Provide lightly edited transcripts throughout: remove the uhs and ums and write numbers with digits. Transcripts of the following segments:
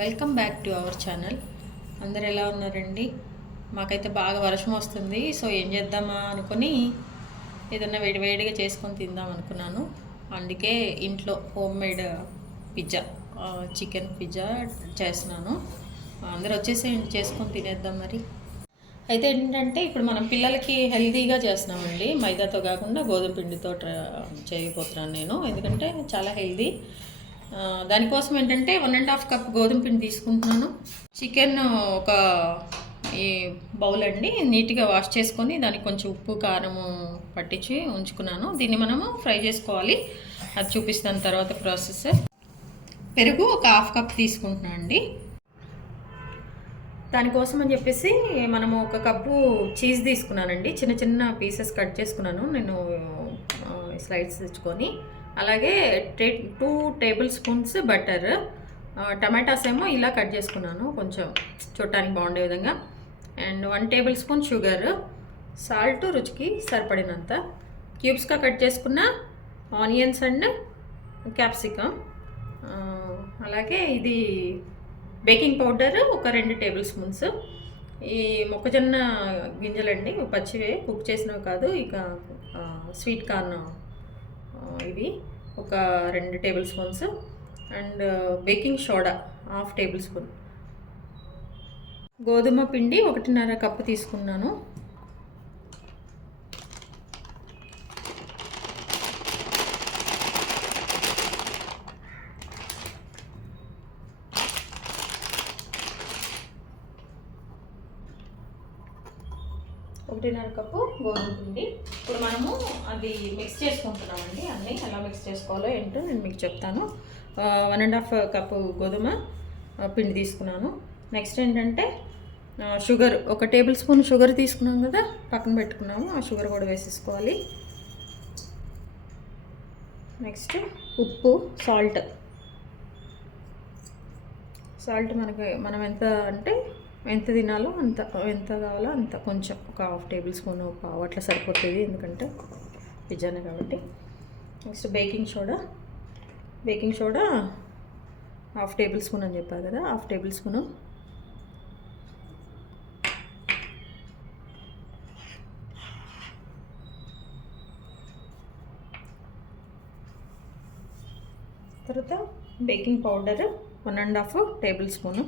Welcome back to our channel. అందరు ఎలా ఉన్నారండి? మాకైతే బాగా వర్షం వస్తుంది. సో ఏం చేద్దామా అనుకొని ఏదన్నా వేడివేడిగా చేసుకొని తిందాం అనుకున్నాను. అందుకే ఇంట్లో home made pizza, chicken pizza చేస్తున్నాను. అందరు వచ్చేసేయండి, చేసుకొని తినేద్దాం. మరి అయితే ఏంటంటే ఇప్పుడు మనం పిల్లలకి హెల్తీగా చేస్తున్నామండి. మైదాతో కాకుండా గోధుమ పిండితో చేయబోతున్నాను నేను, ఎందుకంటే చాలా హెల్తీ. దానికోసం ఏంటంటే 1.5 కప్ గోధుమ పిండి తీసుకుంటున్నాను. చికెన్ ఒక ఈ బౌల్ అండి, నీట్గా వాష్ చేసుకొని దానికి కొంచెం ఉప్పు కారము పట్టించి ఉంచుకున్నాను. దీన్ని మనము ఫ్రై చేసుకోవాలి, అది చూపిస్తాను తర్వాత ప్రాసెస్. పెరుగు ఒక 1/2 కప్ తీసుకుంటున్నాను అండి. దానికోసం అని చెప్పేసి మనము 1 కప్పు చీజ్ తీసుకున్నానండి. చిన్న చిన్న పీసెస్ కట్ చేసుకున్నాను నేను, స్లైడ్స్ తెచ్చుకొని. అలాగే 2 టేబుల్ స్పూన్స్ బటర్, టమాటాస్ ఏమో ఇలా కట్ చేసుకున్నాను కొంచెం చూడటానికి బాగుండే విధంగా. And 1 table spoon sugar, salt రుచికి సరిపడినంత, క్యూబ్స్గా కట్ చేసుకున్న ఆనియన్స్ అండ్ క్యాప్సికమ్, అలాగే ఇది బేకింగ్ పౌడర్ ఒక 2 టేబుల్ స్పూన్స్. ఈ మొక్కజొన్న గింజలండి, పచ్చివే, కుక్ చేసినవి కాదు. ఇక స్వీట్ కార్న్ ఇవి ఒక 2 table spoons. And baking soda 1/2 table spoon. గోధుమ పిండి 1.5 కప్పు తీసుకున్నాను. ఒకటిన్నర కప్పు గోధుమ పిండి. ఇప్పుడు మనము అది మిక్స్ చేసుకుంటున్నామండి. అన్నీ ఎలా మిక్స్ చేసుకోవాలో ఏంటో నేను మీకు చెప్తాను. 1.5 కప్పు గోధుమ పిండి తీసుకున్నాను. నెక్స్ట్ ఏంటంటే షుగర్, 1 టేబుల్ స్పూన్ షుగర్ తీసుకున్నాం కదా, పక్కన పెట్టుకున్నాము. ఆ షుగర్ కూడా వేసేసుకోవాలి. నెక్స్ట్ ఉప్పు, సాల్ట్ మనం ఎంత తినాలో అంత, ఎంత కావాలో అంత, కొంచెం ఒక 1/2 టేబుల్ స్పూన్, పావు అట్లా సరిపోతుంది, ఎందుకంటే పిజ్జానే కాబట్టి. Next baking soda 1/2 table spoon అని చెప్పారు కదా, 1/2 టేబుల్ స్పూను. తర్వాత బేకింగ్ పౌడర్ 1.5 టేబుల్ స్పూను.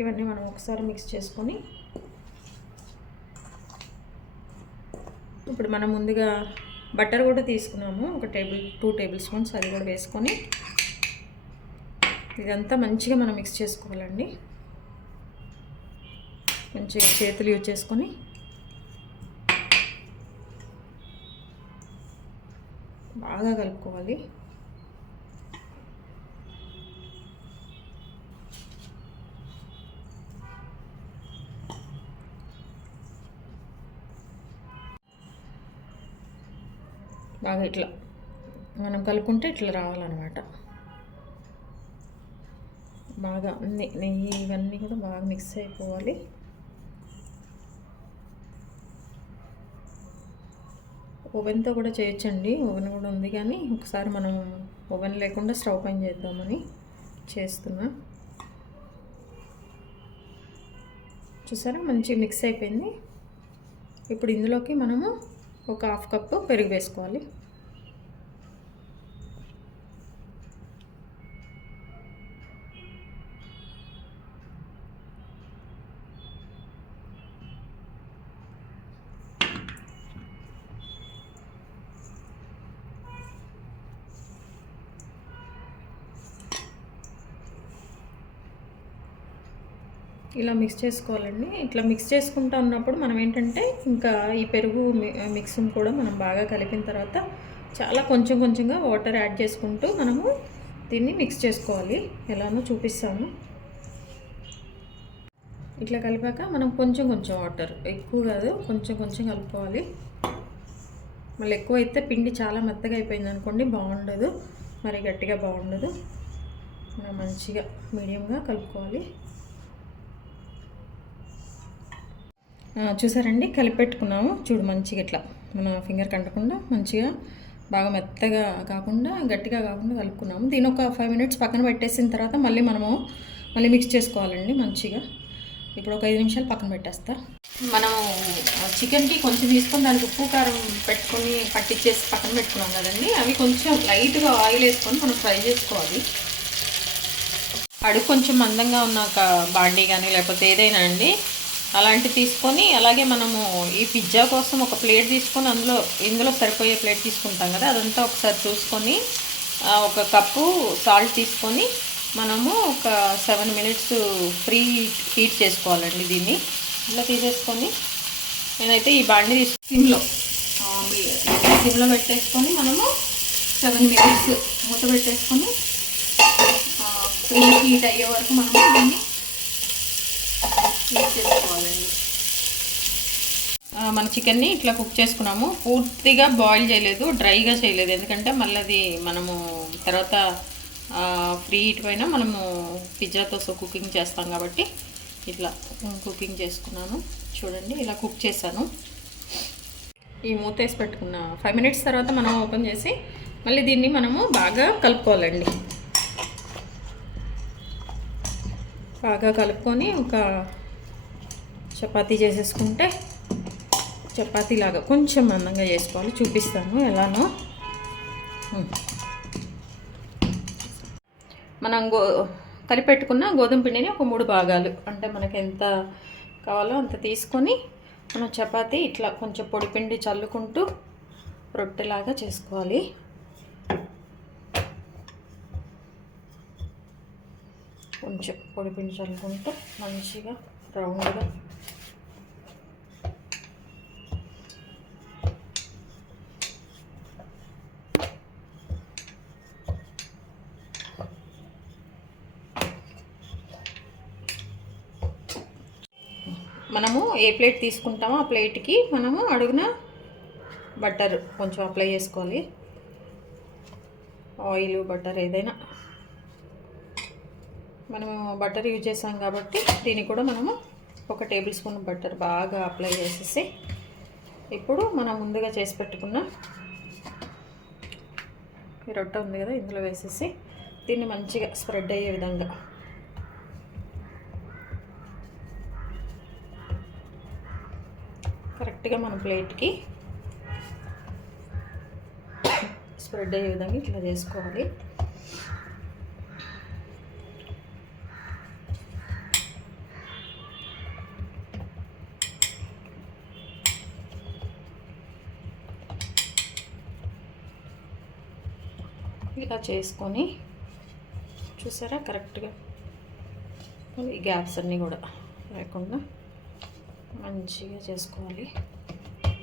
ఇవన్నీ మనం ఒకసారి మిక్స్ చేసుకొని, ఇప్పుడు మనం ముందుగా బటర్ కూడా తీసుకున్నాము, 2 టేబుల్ స్పూన్స్, అది కూడా వేసుకొని ఇదంతా మంచిగా మనం మిక్స్ చేసుకోవాలండి. మంచిగా చేతులు యూజ్ చేసుకొని బాగా కలుపుకోవాలి. బాగా ఇట్లా మనం కలుపుకుంటే ఇట్లా రావాలన్నమాట. బాగా నెయ్యి ఇవన్నీ కూడా బాగా మిక్స్ అయిపోవాలి. ఓవెన్తో కూడా చేయొచ్చండి, ఓవెన్ కూడా ఉంది, కానీ ఒకసారి మనం ఓవెన్ లేకుండా స్టవ్ పైన చేద్దామని చేస్తున్నా. చూసారా, మంచిగా మిక్స్ అయిపోయింది. ఇప్పుడు ఇందులోకి మనము ఒక 1/2 కప్పు పెరుగు వేసుకోవాలి. ఇలా మిక్స్ చేసుకోవాలండి. ఇట్లా మిక్స్ చేసుకుంటూ ఉన్నప్పుడు మనం ఏంటంటే, ఇంకా ఈ పెరుగు మిక్స్ని కూడా మనం బాగా కలిపిన తర్వాత చాలా కొంచెం కొంచెంగా వాటర్ యాడ్ చేసుకుంటూ మనము దీన్ని మిక్స్ చేసుకోవాలి. ఎలానో చూపిస్తాను. ఇట్లా కలిపాక మనం కొంచెం కొంచెం వాటర్, ఎక్కువ కాదు, కొంచెం కొంచెం కలుపుకోవాలి. మళ్ళీ ఎక్కువ అయితే పిండి చాలా మెత్తగా అయిపోయింది అనుకోండి, బాగుండదు, మరి గట్టిగా బాగుండదు. మనం మంచిగా మీడియంగా కలుపుకోవాలి. చూసారండి, కలిపెట్టుకున్నాము చూడు మంచిగా ఇట్లా మన ఫింగర్ కంటకుండా మంచిగా బాగా మెత్తగా కాకుండా గట్టిగా కాకుండా కలుపుకున్నాము. దీని ఒక 5 మినిట్స్ పక్కన పెట్టేసిన తర్వాత మళ్ళీ మిక్స్ చేసుకోవాలండి మంచిగా. ఇప్పుడు ఒక 5 నిమిషాలు పక్కన పెట్టేస్తా. మనం చికెన్కి కొంచెం తీసుకొని దానికి ఉప్పు కారం పెట్టుకొని పట్టించేసి పక్కన పెట్టుకున్నాం కదండి, అవి కొంచెం లైట్గా ఆయిల్ వేసుకొని మనం ఫ్రై చేసుకోవాలి. అడుగు కొంచెం మందంగా ఉన్న ఒక బాండీ కానీ లేకపోతే ఏదైనా అండి అలాంటివి తీసుకొని, అలాగే మనము ఈ పిజ్జా కోసం ఒక ప్లేట్ తీసుకొని ఇందులో సరిపోయే ప్లేట్ తీసుకుంటాం కదా, అదంతా ఒకసారి చూసుకొని ఒక కప్పు సాల్ట్ తీసుకొని మనము ఒక 7 మినిట్స్ ఫ్రీ హీట్ చేసుకోవాలండి. దీన్ని ఇలా తీసేసుకొని నేనైతే ఈ బాండి సిమ్లో పెట్టేసుకొని మనము 7 మినిట్స్ మూత పెట్టేసుకొని ఫ్రీ హీట్ అయ్యే వరకు మనము దీన్ని హీట్ చేసుకోవాలండి. మన చికెన్ని ఇట్లా కుక్ చేసుకున్నాము. పూర్తిగా బాయిల్ చేయలేదు, డ్రైగా చేయలేదు, ఎందుకంటే మళ్ళీ అది మనము తర్వాత ఫ్రీ హీట్ పైన మనము పిజ్జాతో కుకింగ్ చేస్తాం కాబట్టి ఇట్లా కుకింగ్ చేసుకున్నాను. చూడండి ఇలా కుక్ చేశాను. ఈ మూత వేసి పెట్టుకున్న 5 మినిట్స్ తర్వాత మనం ఓపెన్ చేసి మళ్ళీ దీన్ని మనము బాగా కలుపుకోవాలండి. బాగా కలుపుకొని ఒక చపాతీ చేసేసుకుంటే, చపాతీలాగా కొంచెం మందంగా చేసుకోవాలి, చూపిస్తాను ఎలానో. మనం కలిపెట్టుకున్న గోధుమ పిండిని ఒక 3 భాగాలు, అంటే మనకి ఎంత కావాలో అంత తీసుకొని మనం చపాతీ ఇట్లా కొంచెం పొడిపిండి చల్లుకుంటూ రొట్టెలాగా చేసుకోవాలి. కొంచెం పొడిపిండి చల్లుకుంటూ మంచిగా రౌండ్గా మనము ఏ ప్లేట్ తీసుకుంటామో ఆ ప్లేట్కి మనము అడుగున బటర్ కొంచెం అప్లై చేసుకోవాలి. ఆయిల్ బటర్ ఏదైనా, మనము బటర్ యూజ్ చేసాం కాబట్టి దీనికి కూడా మనము ఒక టేబుల్ స్పూన్ బటర్ బాగా అప్లై చేసేసి ఇప్పుడు మనం ముందుగా చేసి పెట్టుకున్న ఈ రొట్టె ఉంది కదా ఇందులో వేసేసి దీన్ని మంచిగా స్ప్రెడ్ అయ్యే విధంగా కరెక్ట్గా మన ప్లేట్కి స్ప్రెడ్ అయ్యే విధంగా ఇట్లా చేసుకోవాలి. ఇలా చేసుకొని చూసారా కరెక్ట్గా ఈ గ్యాప్స్ అన్నీ కూడా లేకుండా మంచిగా చేసుకోవాలి.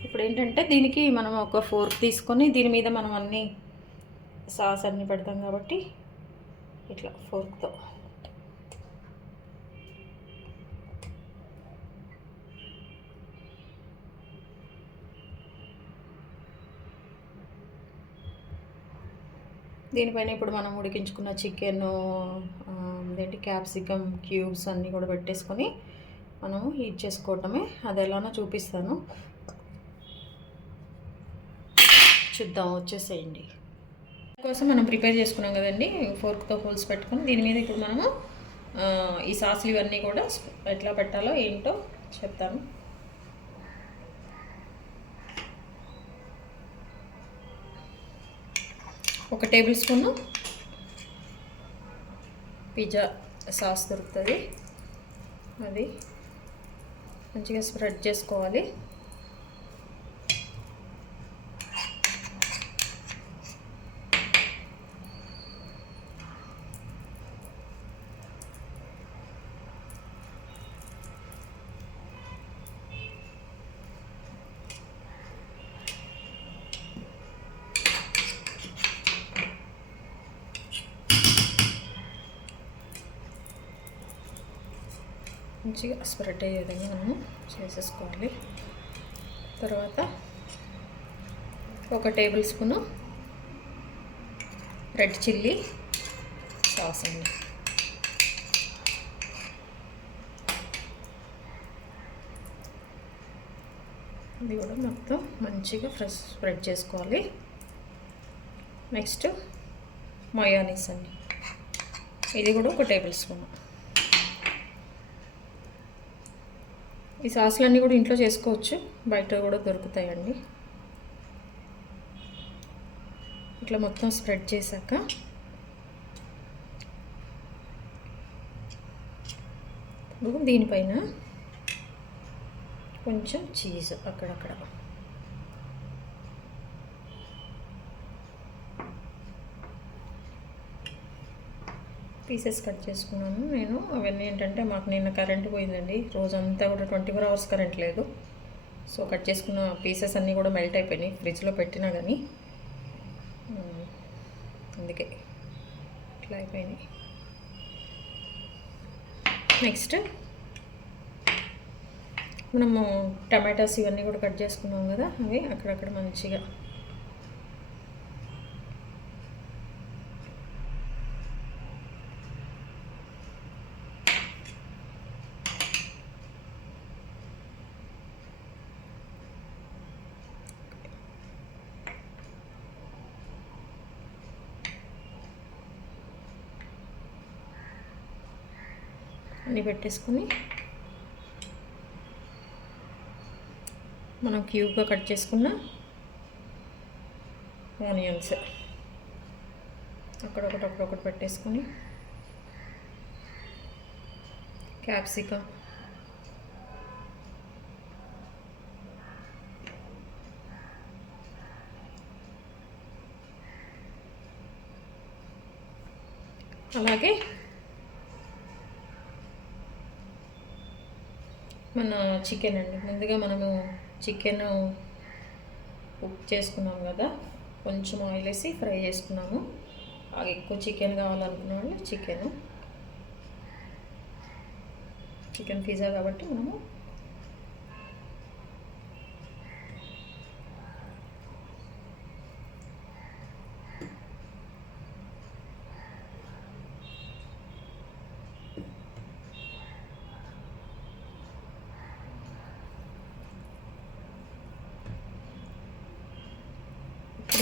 ఇప్పుడు ఏంటంటే దీనికి మనం ఒక ఫోర్క్ తీసుకొని దీని మీద మనం అన్నీ సాస్ అన్నీ పెడతాం కాబట్టి ఇట్లా ఫోర్క్తో దీనిపైన ఇప్పుడు మనం ఉడికించుకున్న చికెన్ ఏంటి క్యాప్సికమ్ క్యూబ్స్ అన్నీ కూడా పెట్టేసుకొని మనము హీట్ చేసుకోవటమే. అది ఎలానో చూపిస్తాను, చూద్దాం, వచ్చేసేయండి. కోసం మనం ప్రిపేర్ చేసుకున్నాం కదండి, ఫోర్క్తో హోల్స్ పెట్టుకొని దీని మీద ఇప్పుడు మనము ఈ సాసులు ఇవన్నీ కూడా ఎట్లా పెట్టాలో ఏంటో చెప్తాను. ఒక టేబుల్ స్పూను పిజ్జా సాస్ దొరుకుతుంది, అది మంచిగా స్ప్రెడ్ చేసుకోవాలి. మంచిగా స్ప్రెడ్ అయ్యే విధంగా మనము చేసేసుకోవాలి. తర్వాత ఒక table spoon red chilli sauce అండి, ఇది కూడా మొత్తం మంచిగా స్ప్రెడ్ చేసుకోవాలి. నెక్స్ట్ మయోనీస్ అండి, ఇది కూడా 1 టేబుల్ స్పూన్. ఈ సాసులన్నీ కూడా ఇంట్లో చేసుకోవచ్చు, బయట కూడా దొరుకుతాయండి. ఇట్లా మొత్తం స్ప్రెడ్ చేశాక ఇప్పుడు దీనిపైన కొంచెం చీజ్ అక్కడక్కడ పీసెస్ కట్ చేసుకున్నాను నేను. అవన్నీ ఏంటంటే మాకు నిన్న కరెంట్ పోయిందండి, రోజంతా కూడా 24 అవర్స్ కరెంట్ లేదు. సో కట్ చేసుకున్న పీసెస్ అన్నీ కూడా మెల్ట్ అయిపోయినాయి ఫ్రిడ్జ్లో పెట్టినా కానీ, అందుకే ఇట్లా అయిపోయినాయి. నెక్స్ట్ మనము టమాటాస్ ఇవన్నీ కూడా కట్ చేసుకున్నాం కదా, అవి అక్కడక్కడ మంచిగా అన్నీ పెట్టేసుకొని మనం క్యూబ్గా కట్ చేసుకున్న ఆనియన్స్ అక్కడొకటి పెట్టేసుకొని, క్యాప్సికమ్, అలాగే మన చికెన్ అండి. ముందుగా మనము చికెన్ కుక్ చేసుకున్నాం కదా, కొంచెం ఆయిల్ వేసి ఫ్రై చేసుకున్నాము. బాగా ఎక్కువ చికెన్ కావాలనుకున్న వాళ్ళు చికెన్ పిజ్జా కాబట్టి మనము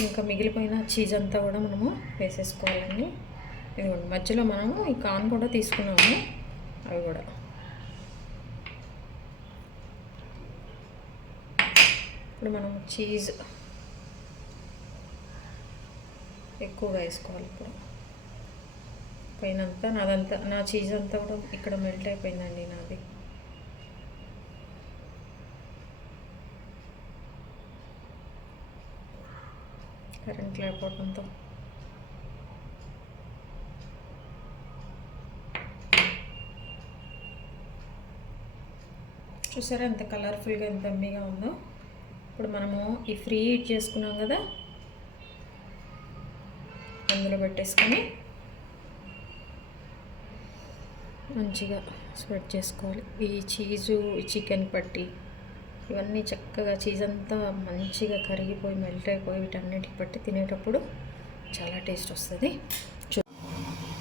ఇంకా మిగిలిపోయిన చీజ్ అంతా కూడా మనము వేసేసుకోవాలండి. ఇదిగోండి, మధ్యలో మనము ఈ కార్న్ కూడా తీసుకున్నాము, అవి కూడా ఇప్పుడు మనం చీజ్ ఎక్కువగా వేసుకోవాలి. ఇప్పుడు పైనంతా నా చీజ్ అంతా కూడా ఇక్కడ మెల్ట్ అయిపోయిందండి నాది. కరెంట్ లేకపోవడంతో చూసారా ఎంత కలర్ఫుల్గా, ఎంత అమ్మీగా ఉందో. ఇప్పుడు మనము ఈ ఫ్రీ హీట్ చేసుకున్నాం కదా, అందులో పెట్టేసుకొని మంచిగా స్ప్రెడ్ చేసుకోవాలి. ఈ చీజు చికెన్ పట్టి ఇవన్నీ చక్కగా చీజ్ అంతా మంచిగా కరిగిపోయి మెల్ట్ అయిపోయి వీటన్నిటికి పట్టి తినేటప్పుడు చాలా టేస్ట్ వస్తుంది.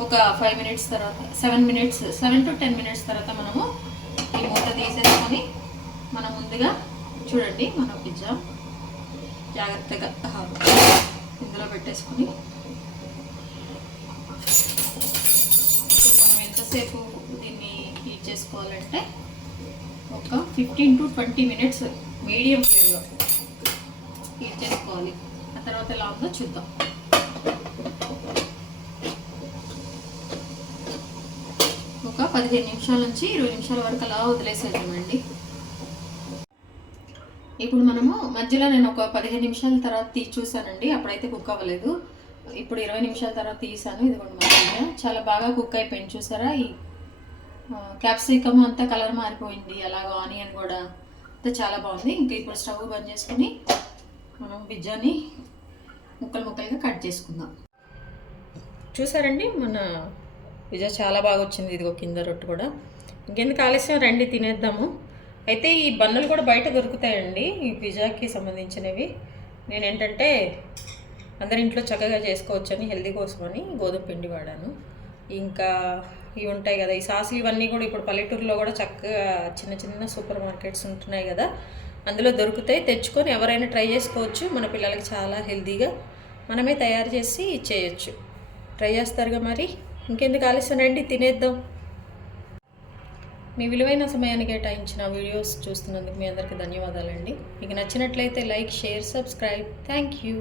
ఒక 5 మినిట్స్ తర్వాత 7 to 10 మినిట్స్ తర్వాత మనము ఈ మూత తీసేసుకొని మనం ముందుగా చూడండి మన పిజ్జా జాగ్రత్తగా ఇందులో పెట్టేసుకొని మనం ఎంతసేపు దీన్ని హీట్ చేసుకోవాలంటే ఒక 15 to 20 మినిట్స్ మీడియం ఫ్లేమ్లో హీట్ చేసుకోవాలి. ఆ తర్వాత ఎలా ఉందో చూద్దాం. ఒక 15 నిమిషాల నుంచి 20 నిమిషాల వరకు అలా వదిలేసేద్దామండి. ఇప్పుడు మనము మధ్యలో నేను ఒక 15 నిమిషాల తర్వాత తీసి చూసానండి, అప్పుడైతే కుక్ అవ్వలేదు. ఇప్పుడు 20 నిమిషాల తర్వాత తీసాను. ఇదిగోండి మధ్య చాలా బాగా కుక్ అయిపోయింది. చూసారా, ఈ క్యాప్సికమ్ అంతా కలర్ మారిపోయింది, అలాగే ఆనియన్ కూడా అంతా చాలా బాగుంది. ఇంకా ఇప్పుడు స్టవ్ బంద్ చేసుకుని మనం పిజ్జాని ముక్కలుగా కట్ చేసుకుందాం. చూసారండి, మన పిజ్జా చాలా బాగా వచ్చింది. ఇదిగో కింద రొట్టె కూడా. ఇంకెందుకు ఆలస్యం, రండి తినేద్దాము. అయితే ఈ బన్నులు కూడా బయట దొరుకుతాయండి, ఈ పిజ్జాకి సంబంధించినవి. నేనేంటంటే అందరి ఇంట్లో చక్కగా చేసుకోవచ్చని, హెల్దీ కోసమని గోధుమ పిండి వాడాను. ఇంకా ఇవి ఉంటాయి కదా, ఈ సాసులు ఇవన్నీ కూడా ఇప్పుడు పల్లెటూరులో కూడా చక్కగా చిన్న సూపర్ మార్కెట్స్ ఉంటున్నాయి కదా, అందులో దొరుకుతాయి, తెచ్చుకొని ఎవరైనా ట్రై చేసుకోవచ్చు. మన పిల్లలకి చాలా హెల్తీగా మనమే తయారు చేసి ఇచ్చేయచ్చు. ట్రై చేస్తారుగా మరి, ఇంకెందుకు ఆలస్యం, రండి తినేద్దాం. మీ విలువైన సమయాన్ని కేటాయించిన వీడియోస్ చూస్తున్నందుకు మీ అందరికీ ధన్యవాదాలండి. మీకు నచ్చినట్లయితే like, share, subscribe. Thank you.